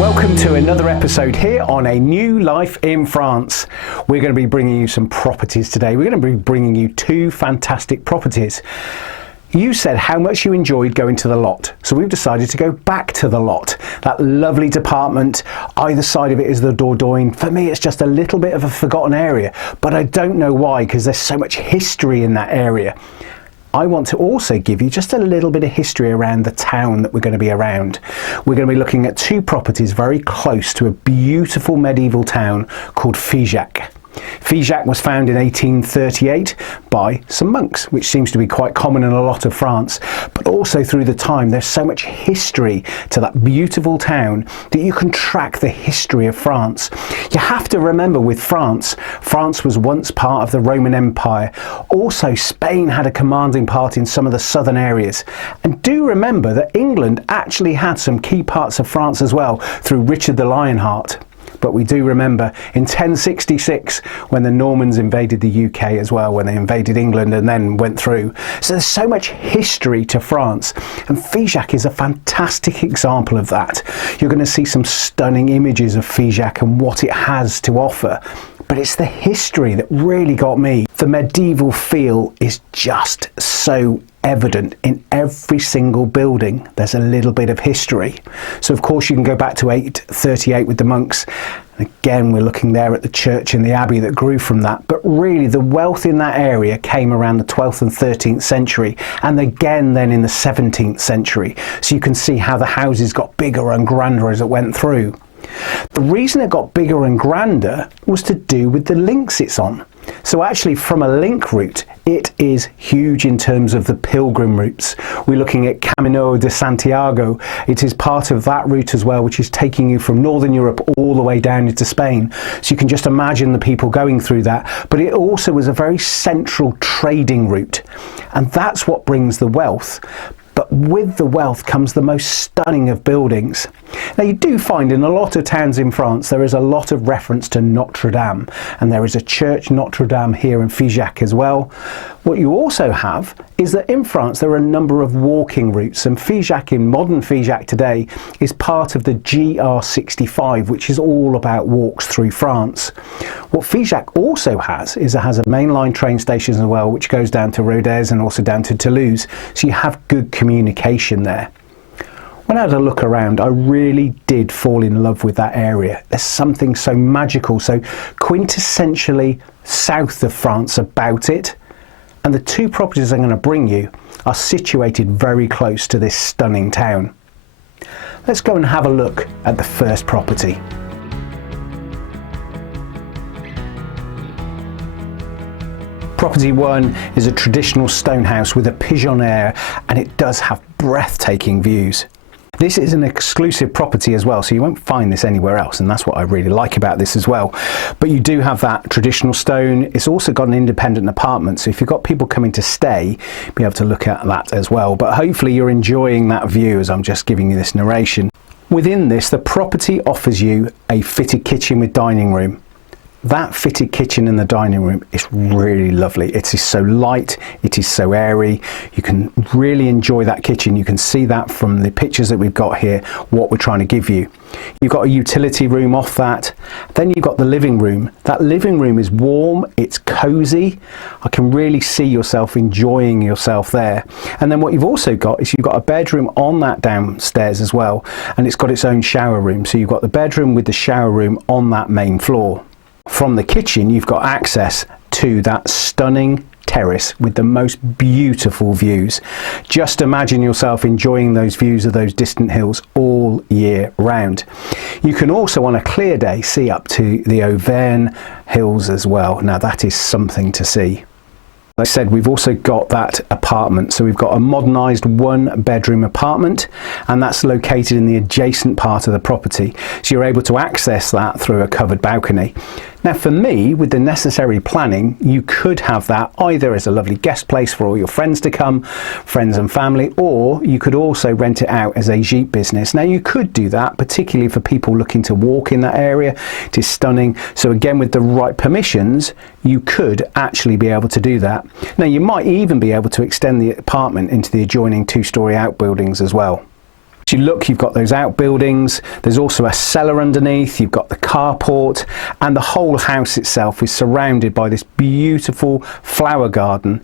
Welcome to another episode here on A New Life in France. We're going to be bringing you some properties today. We're going to be bringing you two fantastic properties. You said how much you enjoyed going to the lot, so we've decided to go back to the lot. That lovely department, either side of it is the Dordogne. For me, it's just a little bit of a forgotten area, but I don't know why, because there's so much history in that area. I want to also give you just a little bit of history around the town that we're going to be around. We're going to be looking at two properties very close to a beautiful medieval town called Figeac. Figeac was founded in 1838 by some monks, which seems to be quite common in a lot of France, but also through the time there's so much history to that beautiful town that you can track the history of France. You have to remember with France was once part of the Roman Empire. Also, Spain had a commanding part in some of the southern areas. And do remember that England actually had some key parts of France as well through Richard the Lionheart. But we do remember in 1066 when the Normans invaded the UK as well, when they invaded England and then went through. So there's so much history to France, and Figeac is a fantastic example of that. You're going to see some stunning images of Figeac and what it has to offer. But it's the history that really got me. The medieval feel is just so evident in every single building. There's a little bit of history. So of course you can go back to 838 with the monks. And again, we're looking there at the church and the abbey that grew from that. But really the wealth in that area came around the 12th and 13th century, and again then in the 17th century. So you can see how the houses got bigger and grander as it went through. The reason it got bigger and grander was to do with the links it's on. So actually from a link route, it is huge in terms of the pilgrim routes. We're looking at Camino de Santiago. It is part of that route as well, which is taking you from Northern Europe all the way down into Spain. So you can just imagine the people going through that. But it also was a very central trading route. And that's what brings the wealth. But with the wealth comes the most stunning of buildings. Now you do find in a lot of towns in France there is a lot of reference to Notre Dame, and there is a church Notre Dame here in Figeac as well. What you also have is that in France there are a number of walking routes, and Figeac, in modern Figeac today, is part of the GR65, which is all about walks through France. What Figeac also has is it has a mainline train station as well, which goes down to Rodez and also down to Toulouse, so you have good communication there. When I had a look around, I really did fall in love with that area. There's something so magical, so quintessentially south of France about it. And the two properties I'm going to bring you are situated very close to this stunning town. Let's go and have a look at the first property. Property 1 is a traditional stone house with a pigeonnier, and it does have breathtaking views. This is an exclusive property as well, so you won't find this anywhere else, and that's what I really like about this as well. But you do have that traditional stone. It's also got an independent apartment, so if you've got people coming to stay, you'll be able to look at that as well. But hopefully you're enjoying that view as I'm just giving you this narration. Within this, the property offers you a fitted kitchen with dining room. That fitted kitchen in the dining room is really lovely. It is so light, it is so airy. You can really enjoy that kitchen. You can see that from the pictures that we've got here, what we're trying to give you. You've got a utility room off that. Then you've got the living room. That living room is warm, it's cozy. I can really see yourself enjoying yourself there. And then what you've also got is you've got a bedroom on that downstairs as well, and it's got its own shower room. So you've got the bedroom with the shower room on that main floor. From the kitchen, you've got access to that stunning terrace with the most beautiful views. Just imagine yourself enjoying those views of those distant hills all year round. You can also on a clear day see up to the Auvergne hills as well. Now that is something to see. Like I said, we've also got that apartment. So we've got a modernised 1-bedroom apartment, and that's located in the adjacent part of the property. So you're able to access that through a covered balcony. Now for me, with the necessary planning, you could have that either as a lovely guest place for all your friends to come, friends and family, or you could also rent it out as a gîte business. Now you could do that, particularly for people looking to walk in that area. It is stunning. So again, with the right permissions, you could actually be able to do that. Now you might even be able to extend the apartment into the adjoining 2-storey outbuildings as well. As you look, you've got those outbuildings, there's also a cellar underneath, you've got the carport, and the whole house itself is surrounded by this beautiful flower garden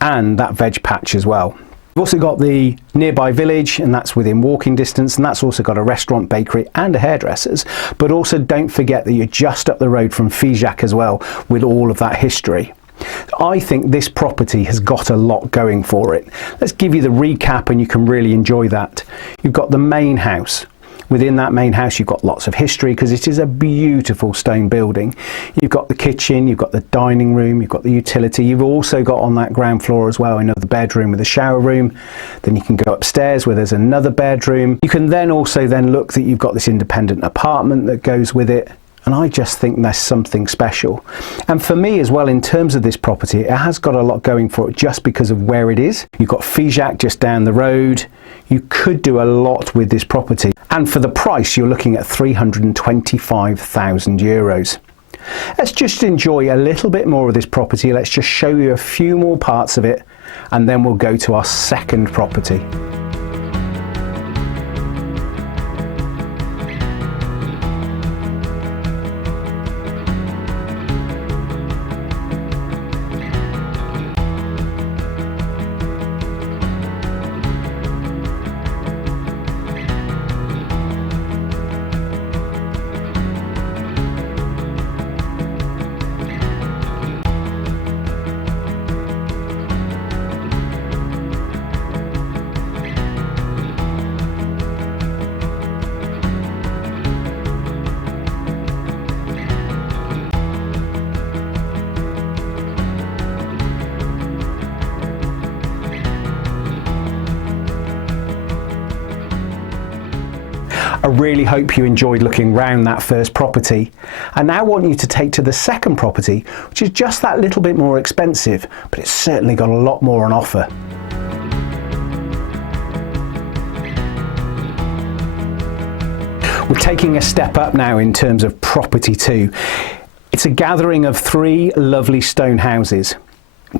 and that veg patch as well. We've also got the nearby village, and that's within walking distance, and that's also got a restaurant, bakery and a hairdresser's. But also don't forget that you're just up the road from Figeac as well, with all of that history. I think this property has got a lot going for it. Let's give you the recap and you can really enjoy that. You've got the main house. Within that main house you've got lots of history because it is a beautiful stone building. You've got the kitchen, you've got the dining room, you've got the utility. You've also got on that ground floor as well another bedroom with a shower room. Then you can go upstairs where there's another bedroom. You can then also look that you've got this independent apartment that goes with it. And I just think there's something special. And for me as well, in terms of this property, it has got a lot going for it just because of where it is. You've got Figeac just down the road. You could do a lot with this property. And for the price, you're looking at €325,000. Let's just enjoy a little bit more of this property. Let's just show you a few more parts of it, and then we'll go to our second property. I really hope you enjoyed looking round that first property. I now want you to take to the second property, which is just that little bit more expensive, but it's certainly got a lot more on offer. We're taking a step up now in terms of property 2. It's a gathering of 3 lovely stone houses.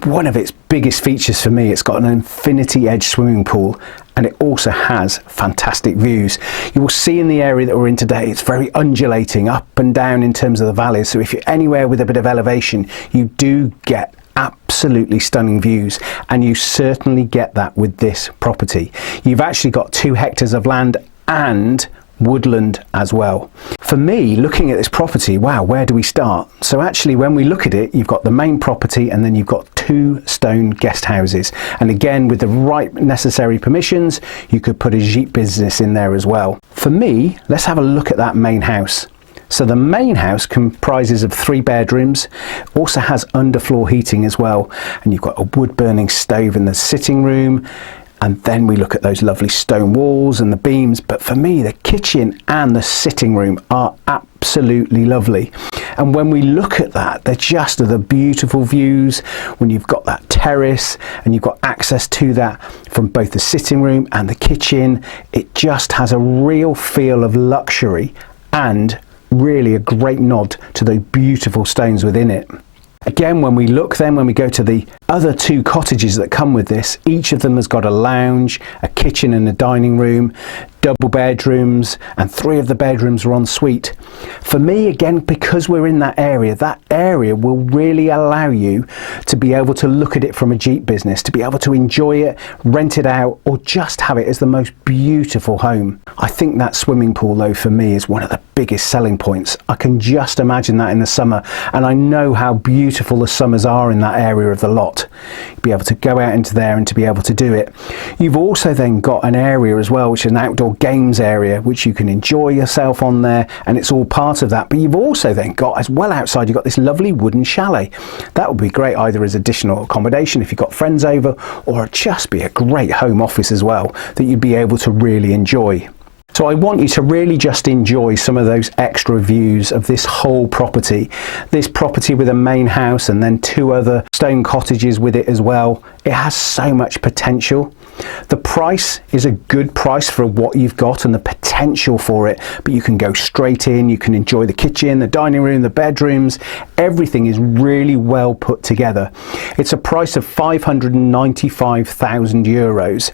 One of its biggest features for me, it's got an infinity edge swimming pool, and it also has fantastic views. You will see in the area that we're in today, it's very undulating up and down in terms of the valleys. So if you're anywhere with a bit of elevation, you do get absolutely stunning views, and you certainly get that with this property. You've actually got 2 hectares of land and woodland as well. For me, looking at this property, wow, where do we start? So actually, when we look at it, you've got the main property and then you've got 2 stone guest houses. And again, with the right necessary permissions, you could put a gîte business in there as well. For me, let's have a look at that main house. So the main house comprises of 3 bedrooms, also has underfloor heating as well. And you've got a wood burning stove in the sitting room. And then we look at those lovely stone walls and the beams. But for me, the kitchen and the sitting room are absolutely lovely. And when we look at that, they're just the beautiful views when you've got that terrace and you've got access to that from both the sitting room and the kitchen. It just has a real feel of luxury and really a great nod to the beautiful stones within it. Again, when we look then, when we go to the other 2 cottages that come with this, each of them has got a lounge, a kitchen and a dining room, double bedrooms, and 3 of the bedrooms are en suite. For me, again, because we're in that area will really allow you to be able to look at it from a gîte business, to be able to enjoy it, rent it out, or just have it as the most beautiful home. I think that swimming pool, though, for me is one of the biggest selling points. I can just imagine that in the summer, and I know how beautiful the summers are in that area of the lot. You'll be able to go out into there and to be able to do it. You've also then got an area as well, which is an outdoor games area, which you can enjoy yourself on there, and it's all part of that. But you've also then got, as well outside, you've got this lovely wooden chalet. That would be great either as additional accommodation if you've got friends over, or just be a great home office as well that you'd be able to really enjoy. So I want you to really just enjoy some of those extra views of this whole property. This property with a main house and then 2 other stone cottages with it as well. It has so much potential. The price is a good price for what you've got and the potential for it, but you can go straight in, you can enjoy the kitchen, the dining room, the bedrooms. Everything is really well put together. It's a price of €595,000.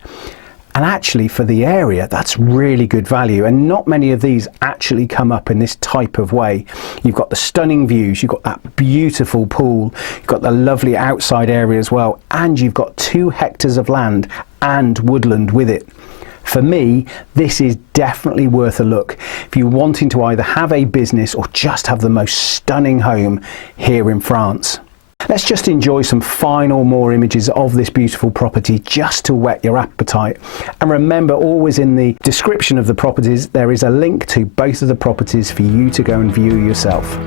And actually for the area, that's really good value, and not many of these actually come up in this type of way. You've got the stunning views, you've got that beautiful pool, you've got the lovely outside area as well, and you've got 2 hectares of land and woodland with it. For me, this is definitely worth a look if you're wanting to either have a business or just have the most stunning home here in France. Let's just enjoy some final more images of this beautiful property just to whet your appetite. And remember, always in the description of the properties, there is a link to both of the properties for you to go and view yourself.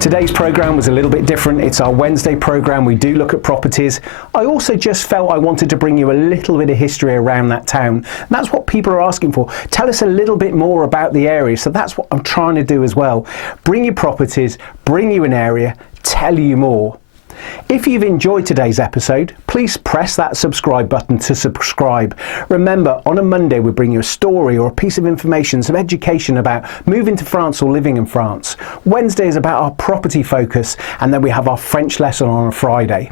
Today's programme was a little bit different. It's our Wednesday programme. We do look at properties. I also just felt I wanted to bring you a little bit of history around that town. And that's what people are asking for. Tell us a little bit more about the area. So that's what I'm trying to do as well. Bring you properties, bring you an area, tell you more. If you've enjoyed today's episode, please press that subscribe button to subscribe. Remember, on a Monday we bring you a story or a piece of information, some education about moving to France or living in France. Wednesday is about our property focus, and then we have our French lesson on a Friday.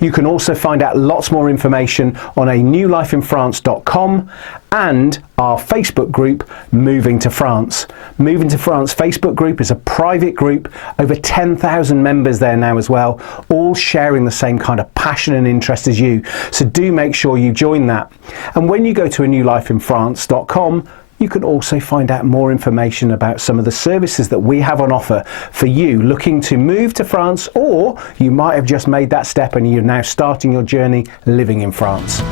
You can also find out lots more information on a newlifeinfrance.com and our Facebook group, Moving to France. Moving to France Facebook group is a private group, over 10,000 members there now as well, all sharing the same kind of passion and interest as you. So do make sure you join that. And when you go to a newlifeinfrance.com, you can also find out more information about some of the services that we have on offer for you looking to move to France, or you might have just made that step and you're now starting your journey living in France.